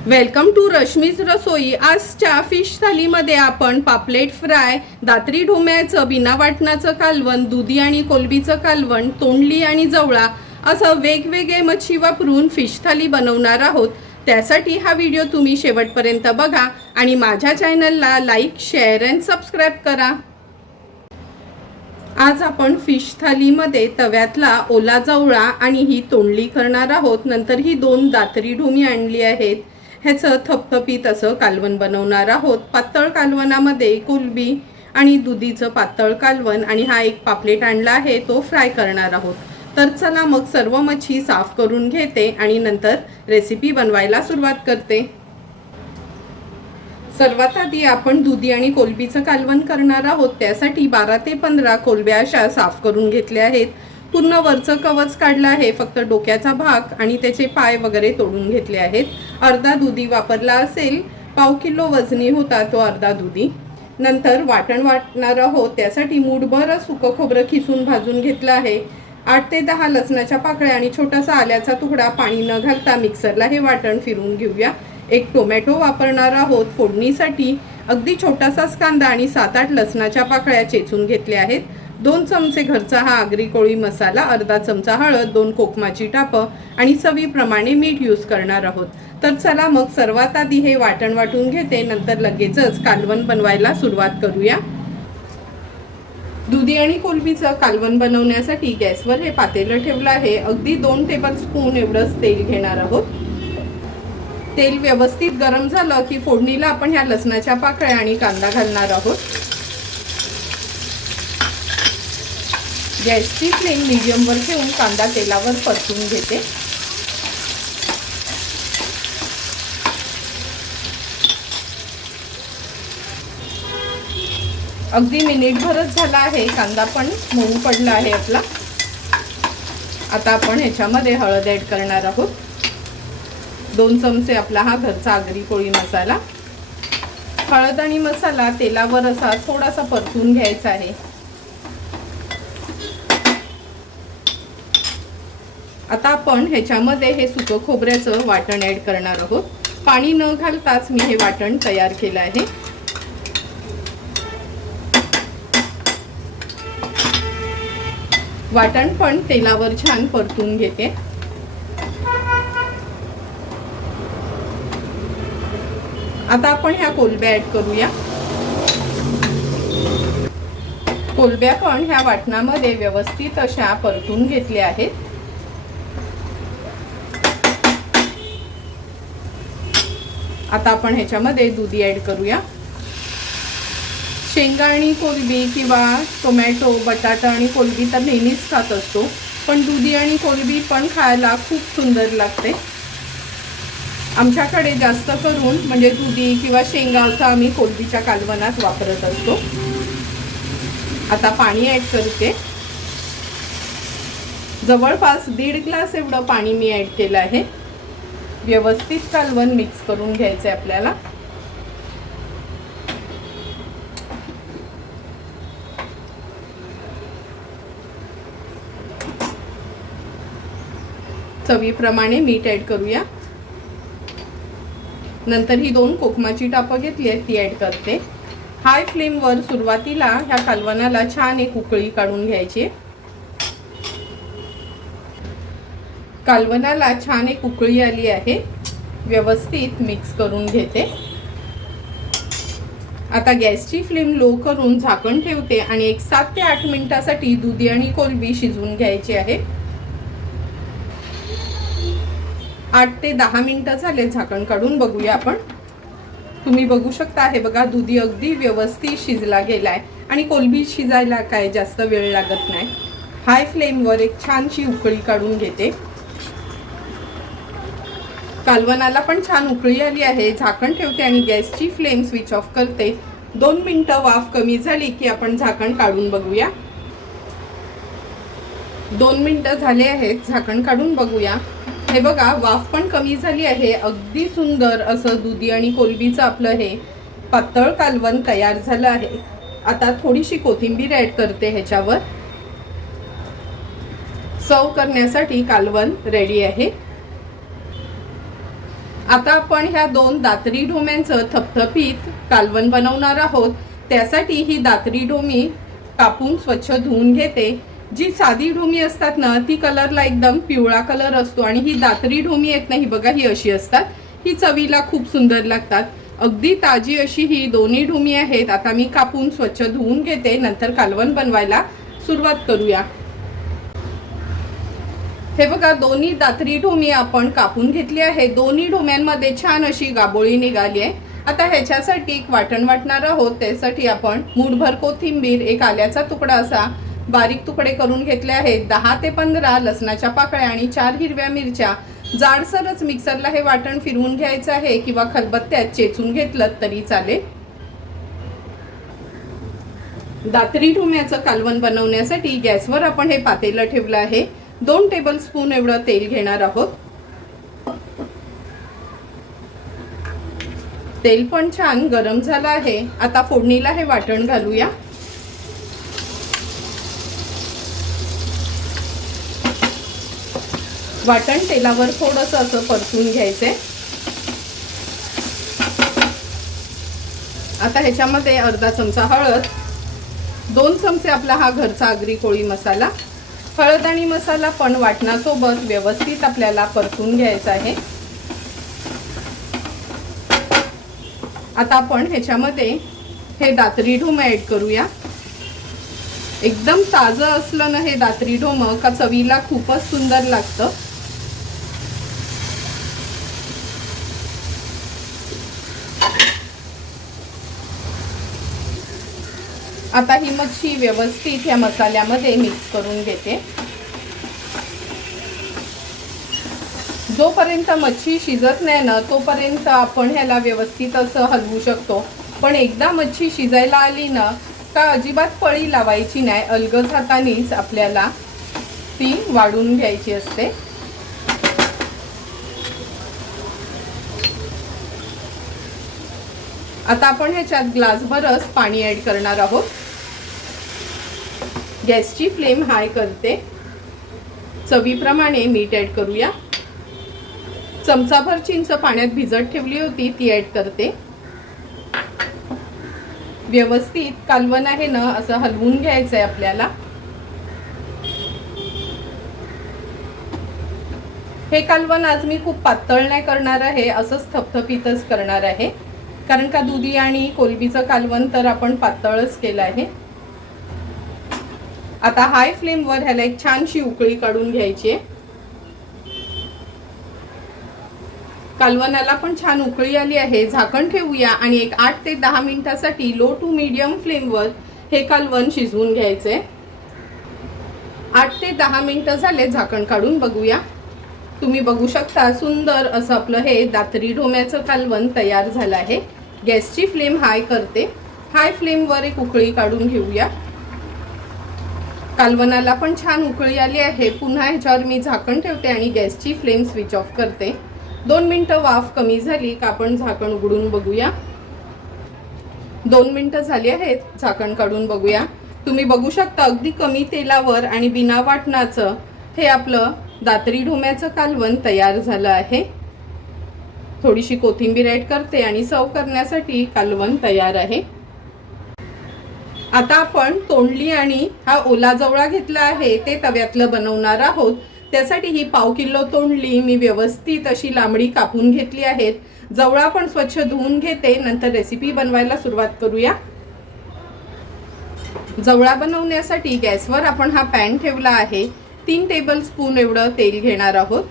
Welcome to Rashmi's रसोई। आजच्या fish थालीमध्ये आपण पापलेट फ्राय, दात्री ढोम्याचं बिना वाटणाचं कालवण, दुधी आणि कोलबीचं कालवण, तोंडली आणि जवळा असं वेगवेगळे मच्छी वापरून फिश थाली बनवणार आहोत। त्यासाठी हा व्हिडिओ तुम्ही शेवटपर्यंत बघा आणि माझ्या चॅनलला लाईक, शेअर अँड सबस्क्राईब करा। आज आपण फिश थालीमध्ये तव्यातला ओला जवळा आणि ही तोंडली करणार आहोत। नंतर ही 2 दात्री ढोमी आणली आहेत, ह्याचं थपथपीत असं कालवण बनवणार आहोत। पातळ कालवणामध्ये कोलबी आणि दुधीचं पातळ कालवण आणि हा एक पापलेट आणला आहे, तो फ्राय करणार आहोत। तर चला मग सर्व मच्छी साफ करून घेते आणि नंतर रेसिपी बनवायला सुरुवात करते। सर्वात आधी आपण दुधी आणि कोलबीचं कालवण करणार आहोत। त्यासाठी 12 ते 15 कोलब्या अशा साफ करून घेतल्या आहेत। पूर्ण वरचं कवच काढलं आहे, फक्त डोक्याचा भाग आणि त्याचे पाय वगैरे तोडून घेतले आहेत। अर्धा दुधी वापरला असेल, पाव किलो वजनी होता तो अर्धा दुधी। नंतर वाटण वाटणार आहोत, त्यासाठी मूठभर सुकं खोबरं खिसून भाजून घेतलं आहे। 8 ते 10 लसणाच्या पाकळ्या आणि छोटासा आल्याचा तुकडा पाणी न घालता मिक्सरला हे वाटण फिरवून घेऊया। एक टोमॅटो वापरणार आहोत फोडणीसाठी। अगदी छोटासाच कांदा आणि 7-8 लसणाच्या पाकळ्या चेचून घेतल्या आहेत। 2 चमचे घरचा हा आगरी कोळी मसाला, अर्धा चमचा हळद, 2 कोकमाची टापं आणि चवीप्रमाणे मीठ यूज करणार आहोत। तर चला मग सर्वात आधी हे वाटण वाटून घेते, नंतर लगेचच कालवण बनवायला सुरुवात करूया। दुधी आणि कोलबीचं कालवण बनवण्यासाठी गॅसवर हे पातेलं ठेवलं आहे। अगदी 2 टेबलस्पून एवढंच तेल घेणार आहोत। तेल व्यवस्थित गरम झालं की फोडणीला आपण ह्या लसणाच्या पाकळ्या आणि कांदा घालणार आहोत। गॅसची फ्लेम मीडियमवर ठेवून कांदा तेलावर परतून घेते। अगदी मिनिटभरच झाला आहे, कांदा पण मऊ पडला आहे आपला। आता आपण ह्याच्यामध्ये हळद ॲड करणार आहोत। 2 चमचे आपला हा घरचा आगरी कोळी मसाला। हळद आणि मसाला तेलावर असा थोडासा परतून घ्यायचा आहे। आता आपण ह्याच्यामध्ये हे सुकं खोबऱ्याचं वाटण ॲड करणार आहोत। पाणी न घालताच मी हे वाटण तयार केलं आहे। वाटण पण तेलावर छान परतून घेते। आता आपण ह्या कोलब्या ॲड करूया। कोलब्या पण ह्या वाटणामध्ये व्यवस्थित अशा परतून घेतल्या आहेत। आता आपण ह्याच्यामध्ये दुधी ॲड करूया। शेंगा आणि कोलबी किंवा टोमॅटो, बटाटा आणि कोलबी तर नेहमीच खात असतो, पण दुधी आणि कोलबी पण खायला खूप सुंदर लागते। आमच्याकडे जास्त करून म्हणजे दुधी किंवा शेंगा असं आम्ही कोलबीच्या कालवणात वापरत असतो। आता पाणी ॲड करते। जवळपास 1.5 ग्लास एवढं पाणी मी ॲड केलं आहे। व्यवस्थित कालवण मिक्स करून घ्यायचं आहे आपल्याला। चवीप्रमाणे मीठ ॲड करूया। नंतर ही 2 कोकमाची टापं घेतली आहे, ती ॲड करते। हाय फ्लेमवर सुरुवातीला ह्या कालवणाला छान एक उकळी काढून घ्यायची। कालवणाला छान एक उकळी आली आहे, व्यवस्थित मिक्स करून घेते। आता गॅसची फ्लेम लो करून झाकण ठेवते आणि एक 7 ते 8 मिनिटासाठी दुधी आणि कोलबी शिजवून घ्यायची आहे। 8 ते 10 मिनिटं झाले, झाकण काढून बघूया आपण। तुम्ही बघू शकता, हे बघा दुधी अगदी व्यवस्थित शिजला गेलाय आणि कोलबी शिजायला काय जास्त वेळ लागत नाही। हाय फ्लेमवर एक छानशी उकळी काढून घेते। कालवणाला पण छान उकळी आली आहे, झाकण ठेवते आणि गॅसची फ्लेम स्विच ऑफ करते। 2 मिनिटं वाफ कमी झाली की आपण झाकण काढून बघूया। 2 मिनिटं झाले आहेत, झाकण काढून बघूया। हे बघा, वाफ पण कमी झाली आहे। अगदी सुंदर असं दुधी आणि कोलबीचं आपलं हे पातळ कालवण तयार झालं आहे। आता थोडीशी कोथिंबीर ॲड करते ह्याच्यावर। सर्व करण्यासाठी कालवण रेडी आहे। आता आपण ह्या 2 दातरी ढोम्यांचं थपथपीत कालवण बनवणार आहोत। त्यासाठी ही दातरी ढोमी कापून स्वच्छ धुवून घेते। जी साधी ढोमी असतात ना ती कलरला एकदम पिवळा कलर असतो आणि ही दातरी ढोमी येत नाही बघा, ही अशी असतात। ही चवीला खूप सुंदर लागतात। अगदी ताजी अशी ही दोन्ही ढोमी आहेत। आता मी कापून स्वच्छ धुवून घेते, नंतर कालवण बनवायला सुरुवात करूया। हे बघा, दोन्ही दातरी ढोमी आपण कापून घेतली आहे। दोन्ही ढोम्यांमध्ये छान अशी गाबोळी निघाली आहे। आता ह्याच्यासाठी एक वाटण वाटणार आहोत। त्यासाठी आपण मूठभर कोथिंबीर, एक आल्याचा तुकडा असा बारीक तुकडे करून घेतले आहेत, 10 ते 15 लसणाच्या पाकळ्या आणि 4 हिरव्या मिरच्या। जाडसरच मिक्सरला हे वाटण फिरवून घ्यायचं आहे किंवा खलबत्त्यात चेचून घेतलं तरी चालेल। दातरी ढोम्याचं कालवण बनवण्यासाठी गॅसवर आपण हे पातेलं ठेवलं आहे। 2 टेबलस्पून एवढं तेल घेणार आहोत। तेल पण छान गरम झालं आहे। आता फोडणीला हे वाटण घालूया। वाटण तेलावर थोडंसं असं परतून घ्यायचंय। आता ह्याच्यामध्ये अर्धा चमचा हळद, 2 चमचे आपला हा घरचा आगरी कोळी मसाला। हळद आणि मसाला पण वाटणासोबत व्यवस्थित आपल्याला परतून घ्यायचा आहे। आता आपण ह्याच्यामध्ये हे दातरी ढोम ऍड करूया। एकदम ताजं असलं ना हे दातरी ढोम का चवीला खूपच सुंदर लागतं। आता ही मच्छी व्यवस्थित या मसाल्यामध्ये मिक्स करून घेते। जोपर्यंत मच्छी शिजत नाही ना तोपर्यंत आपण ह्याला व्यवस्थित असं हलवू शकतो, पण एकदा मच्छी शिजायला आली ना का अजिबात पळी लावायची नाही, अलगद हातानेच आपल्याला ती वाढून घ्यायची असते। आता आपण ह्याच्यात ग्लासभरच पाणी ऍड करणार आहोत। गॅसची फ्लेम हाय करते। चवीप्रमाणे मीठ ऍड करूया। चमचाभर चिंच पाण्यात भिजत ठेवली होती ती ऍड करते। व्यवस्थित कालवण आहे ना असं हलवून घ्यायचं आहे आपल्याला। हे कालवण आज मी खूप पातळ नाही करणार आहे, असंच थपथपीतच करणार आहे, कारण का दुधी आणि कोलबीचं कालवण तर आपण पातळच केलं आहे। आता हाय फ्लेमवर ह्याला एक छानशी उकळी काढून घ्यायची आहे। कालवणाला पण छान उकळी आली आहे। झाकण ठेवूया आणि एक 8 ते 10 मिनिटासाठी लो टू मीडियम फ्लेमवर हे कालवण शिजवून घ्यायचंय। 8 ते 10 मिनिटं झाले, झाकण काढून बघूया। तुम्ही बघू शकता सुंदर असं आपलं हे दातरी ढोम्याचं कालवण तयार झालं आहे। गॅसची फ्लेम हाय करते। हाय फ्लेमवर एक उकळी काढून घेऊया। कालवणाला पण छान उकळी आली आहे। पुन्हा ह्याच्यावर मी झाकण ठेवते आणि गॅसची फ्लेम स्विच ऑफ करते। 2 मिनिटं वाफ कमी झाली का आपण झाकण उघडून बघूया। 2 मिनिटं झाली आहेत, झाकण काढून बघूया। तुम्ही बघू शकता अगदी कमी तेलावर आणि बिना वाटणाचं हे आपलं दातरी ढोम्याचं कालवण तयार झालं आहे। थोडीशी कोथिंबीर ऍड करते आणि सर्व करण्यासाठी कालवण तयार आहे। आता आपण तोंडली आणि हा ओला जवळा घेतला आहे ते तव्यातलं बनवणार आहोत। त्यासाठी ही पाव किलो तोंडली मी व्यवस्थित अशी लांबडी कापून घेतली आहेत। जवळा पण स्वच्छ धुवून घेते, नंतर रेसिपी बनवायला सुरुवात करूया। जवळा बनवण्यासाठी गॅसवर आपण हा पॅन ठेवला आहे। 3 टेबलस्पून एवढं तेल घेणार आहोत।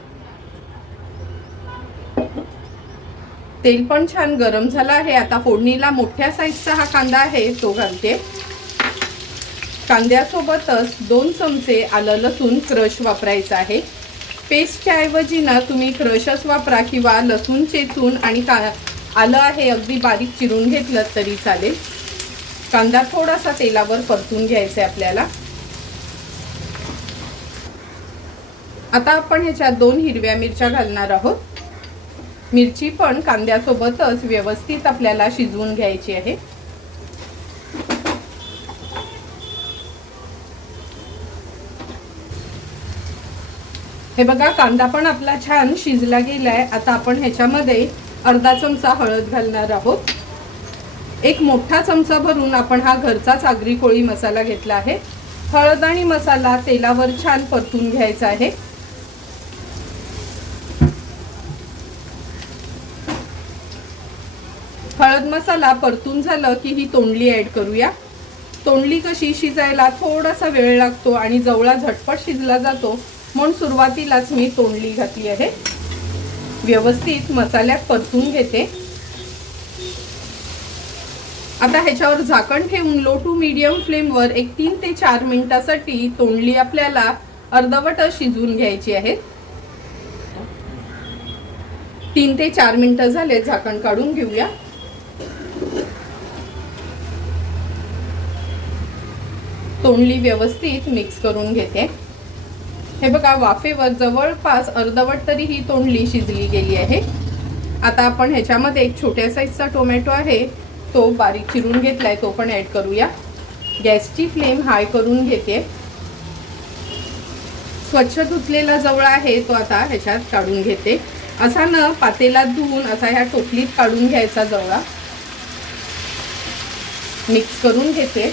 तेल पण छान गरम झालं आहे। आता फोडणीला मोठ्या साईजचा हा कांदा आहे तो घालते। कांद्यासोबतच 2 चमचे आलं लसूण क्रश वापरायचं आहे। पेस्टच्या ऐवजी ना तुम्ही क्रशच वापरा किंवा लसूण चेचून आणि आलं आहे अगदी बारीक चिरून घेतलं तरी चालेल। कांदा थोडासा तेलावर परतून घ्यायचा आहे आपल्याला। आता आपण ह्याच्यात 2 हिरव्या मिरच्या घालणार आहोत। मिरची पण कांद्यासोबतच व्यवस्थित आपल्याला शिजवून घ्यायची आहे। हे बघा कांदा पण आपला छान शिजला गेलाय। आता आपण ह्याच्यामध्ये अर्धा चमचा हळद घालणार आहोत। एक मोठा चमचा भरून आपण हा घरचाच आगरी कोळी मसाला घेतला आहे। हळद आणि मसाला तेलावर छान परतून घ्यायचा आहे। हळद मसाला परतून झालं की ही तोंडली ऍड करूया। तोंडली कशी शिजायला थोडासा वेळ लागतो आणि जवळा झटपट शिजला जातो, म्हणून सुरुवातीलाच मी तोंडली घातली आहे। व्यवस्थित मसाल्यात परतून घेते। आता ह्याच्यावर झाकण ठेवून लो टू मीडियम फ्लेमवर एक 3 ते 4 मिनिटांसाठी तोंडली आपल्याला अर्धवट शिजवून घ्यायची आहे। 3 ते 4 मिनिटं झाले, झाकण काढून घेऊया। तोंडली व्यवस्थित मिक्स करून घेते। हे बघा वाफेवर जवळपास अर्धवट तरी ही तोंडली शिजली गेली आहे। आता आपण ह्याच्यामध्ये एक छोट्या साईजचा टोमॅटो आहे तो बारीक चिरून घेतलाय, तो पण ऍड करूया। गॅसची फ्लेम हाय करून घेते। स्वच्छ धुतलेला जवळा आहे तो आता ह्याच्यात काढून घेते। असा न पातेलात धुवून असा ह्या टोपलीत काढून घ्यायचा जवळा। मिक्स करून घेते।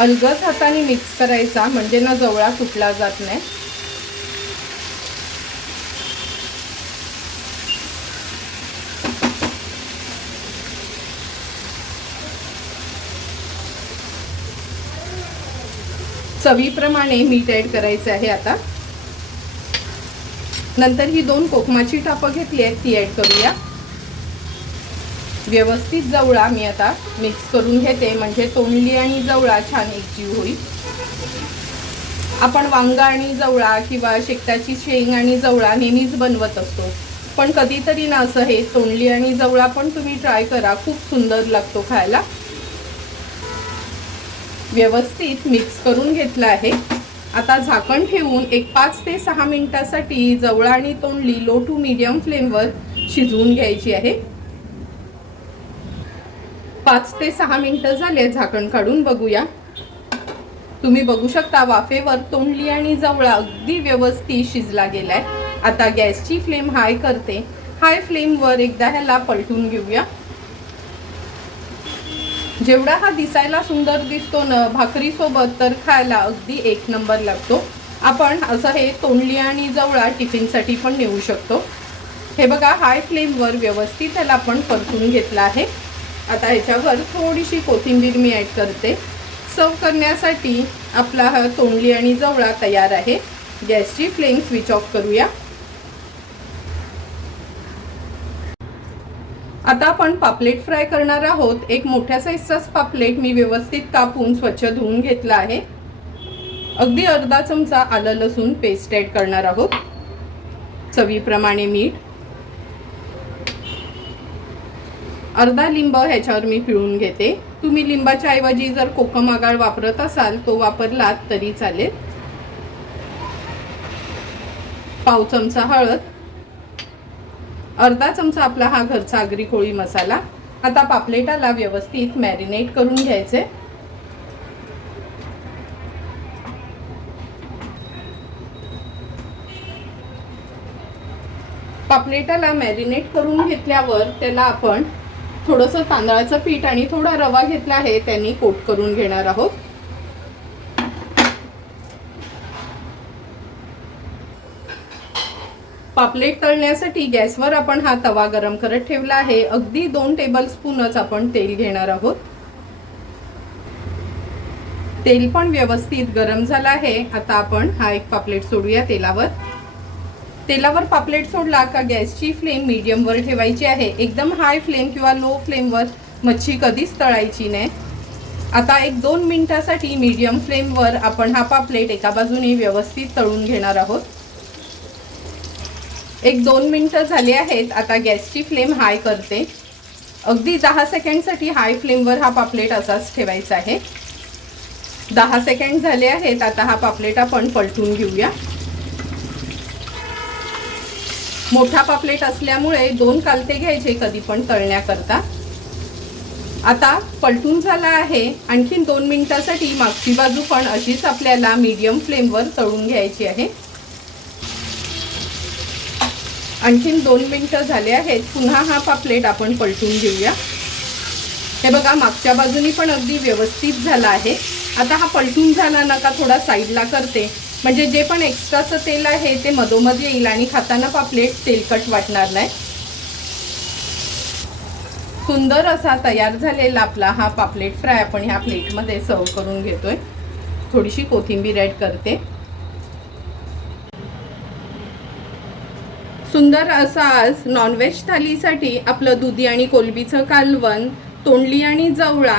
अलगद हाताने मिक्स करायचा म्हणजे ना जवळा तुटला जात नाही। चवीप्रमाणे मीठ ऍड करायचं आहे। आता नंतर ही 2 कोकमाची टापं घेतली आहेत ती ऍड करूया। व्यवस्थित जवळा मी आता मिक्स करून घेते म्हणजे तोंडली आणि जवळा छान एकजीव होईल। आपण वांगा आणि जवळा किंवा शेकटाची शेंग आणि जवळा नेहमीच बनवत असतो, पण कधीतरी ना असं हे तोंडली आणि जवळा पण तुम्ही ट्राय करा, खूप सुंदर लागतो खायला। व्यवस्थित मिक्स करून घेतलं आहे। आता झाकण ठेवून एक 5 ते 6 मिनिटांसाठी जवळा आणि तोंडली लो टू मीडियम फ्लेमवर शिजवून घ्यायची आहे। 5 ते 6 मिनिटं झाले, झाकण काढून बघूया। तुम्ही बघू शकता वाफेवर तोंडली आणि जवळा अगदी व्यवस्थित शिजला गेलाय। आता गॅसची फ्लेम हाय करते। हाय फ्लेमवर एकदा ह्याला पलटून घेऊया। जेवढा हा दिसायला सुंदर दिसतो ना भाकरी सोबत, तर खायला अगदी एक नंबर लागतो। आपण असं हे तोंडली आणि जवळा टिफिनसाठी पण नेऊ शकतो। हे बघा हाय फ्लेमवर व्यवस्थित ह्याला आपण परतून घेतला आहे। आता ह्याच्यावर थोडीशी कोथिंबीर मी ऍड करते। सर्व करण्यासाठी आपला हा तोंडली आणि जवळा तयार आहे। गॅसची फ्लेम स्विच ऑफ करूया। आता आपण पापलेट फ्राय करणार आहोत। एक मोठ्या साईजचाच पापलेट मी व्यवस्थित कापून स्वच्छ धुवून घेतला आहे। अगदी अर्धा चमचा आलं लसूण पेस्ट ऍड करणार आहोत। चवीप्रमाणे मीठ, अर्धा लिंब ह्याच्यावर मी पिळून घेते। तुम्ही लिंबाच्या ऐवजी जर कोकम आगाळ वापरत असाल तो वापरलात तरी चालेल। पाव चमचा हळद, अर्धा चमचा आपला हा घरचा आगरी कोळी मसाला। आता पापलेटाला व्यवस्थित मॅरिनेट करून घ्यायचे। पापलेटाला मॅरिनेट करून घेतल्यावर त्याला आपण थोडंसं तांदळाचं पीठ आणि थोडा रवा घेतला आहे त्यांनी कोट करून घेणार आहोत। पापलेट तळण्यासाठी गॅसवर आपण हा तवा गरम करत ठेवला आहे। अगदी 2 टेबलस्पूनच आपण तेल घेणार आहोत। तेल पण व्यवस्थित गरम झालं आहे। आता आपण हा एक पापलेट सोडूया तेलावर। तेलावर पापलेट सोडला का गॅसची फ्लेम मीडियमवर ठेवायची आहे। एकदम हाय फ्लेम किंवा लो फ्लेमवर मच्छी कधीच तळायची नाही। आता एक 2 मिनिटांसाठी मीडियम फ्लेमवर आपण हा पापलेट एका बाजूने व्यवस्थित तळून घेणार आहोत। एक 2 मिनिटं झाली आहेत। आता गॅसची फ्लेम हाय करते। अगदी 10 सेकंडसाठी हाय फ्लेमवर हा पापलेट असाच ठेवायचा आहे। 10 सेकंड झाले आहेत। आता हा पापलेट आपण पलटून घेऊया। मोठा पापलेट असल्यामुळे 2 कालते घ्यायचे कधी पण तळण्याकरता। आता पलटून झाला आहे. आणखीन 2 मिनिटासाठी मागची बाजू पण अशीच आपल्याला मीडियम फ्लेमवर तळून घ्यायची आहे. आणखीन 2 मिनिटं झाले आहेत. पुन्हा हा पापलेट आपण पलटून घेऊया. हे बघा, मागच्या बाजूनी पण अगदी व्यवस्थित झाला आहे. आता हा पलटून झाला नका थोडा साईडला करते, म्हणजे जे पण एक्स्ट्राचं तेल आहे ते मधोमध येईल आणि खाताना पापलेट तेलकट वाटणार नाही. सुंदर असा तयार झालेला आपला हा पापलेट फ्राय आपण ह्या प्लेटमध्ये सर्व करून घेतोय. थोडीशी कोथिंबीर ॲड करते. सुंदर असा आज नॉनव्हेज थालीसाठी आपलं दुधी आणि कोलबीचं कालवण, तोंडली आणि जवळा,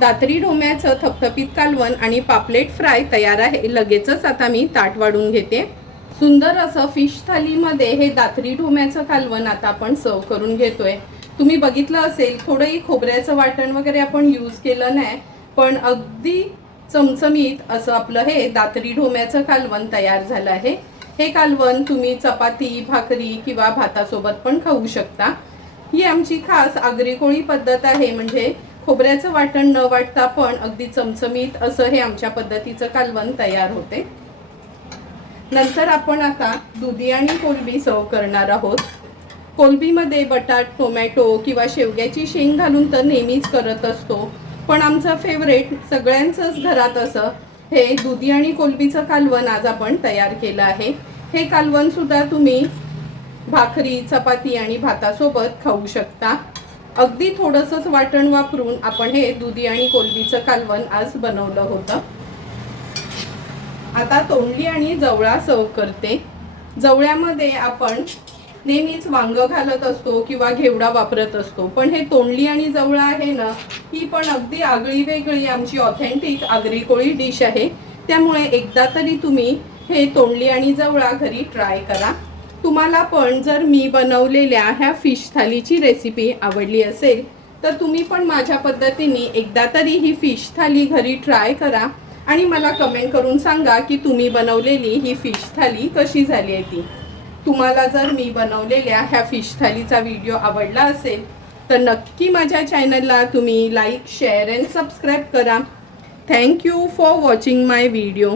दातरी ढोम्याचं थपथपीत कालवण आणि पापलेट फ्राय तयार आहे. लगेचच आता मी ताट वाढून घेते. सुंदर असं फिश थालीमध्ये हे दातरी ढोम्याचं कालवण आता आपण सर्व करून घेतोय. तुम्ही बघितलं असेल थोडंही खोबऱ्याचं वाटण वगैरे आपण यूज केलं नाही, पण अगदी चमचमीत असं आपलं हे दातरी ढोम्याचं कालवण तयार झालं आहे. हे कालवण तुम्ही चपाती, भाकरी किंवा भातासोबत पण खाऊ शकता. ही आमची खास आगरी कोळी पद्धत आहे, म्हणजे खोबऱ्याचं वाटण न वाटता पण अगदी चमचमीत असं हे आमच्या पद्धतीचं कालवण तयार होते. नंतर आपण आता दुधी आणि कोलबी सर्व करणार आहोत. कोलबीमध्ये बटाट, टोमॅटो किंवा शेवग्याची शेंग घालून तर नेहमीच करत असतो, पण आमचं फेवरेट सगळ्यांचंच घरात असं हे दुधी आणि कोलबीचं कालवण आज आपण तयार केलं आहे. हे कालवण सुद्धा तुम्ही भाकरी, चपाती आणि भातासोबत खाऊ शकता. अगदी थोडंसंच वाटण वापरून आपण हे दुधी आणि कोलबीचं कालवण आज बनवलं होतं. आता तोंडली आणि जवळा सर्व करते. जवळ्यामध्ये आपण नेहमीच वांग घालत असतो किंवा घेवडा वापरत असतो, पण हे तोंडली आणि जवळा आहे ना, ही पण अगदी आगळी वेगळी आमची ऑथेंटिक आगरी कोळी डिश आहे. त्यामुळे एकदा तरी तुम्ही हे तोंडली आणि जवळा घरी ट्राय करा. तुम्हाला पण जर मी बनवलेल्या ह्या फिश थालीची रेसिपी आवडली असेल तर तुम्ही पण माझ्या पद्धतीने एकदा तरी ही फिश थाली घरी ट्राय करा आणि मला कमेंट करून सांगा की तुम्ही बनवलेली ही फिश थाली कशी झाली आहे ती. तुम्हाला जर मी बनवलेल्या ह्या फिश थालीचा व्हिडिओ आवडला असेल तर नक्की माझ्या चॅनलला तुम्ही लाईक, शेअर अँड सबस्क्राईब करा. Thank you for watching my video.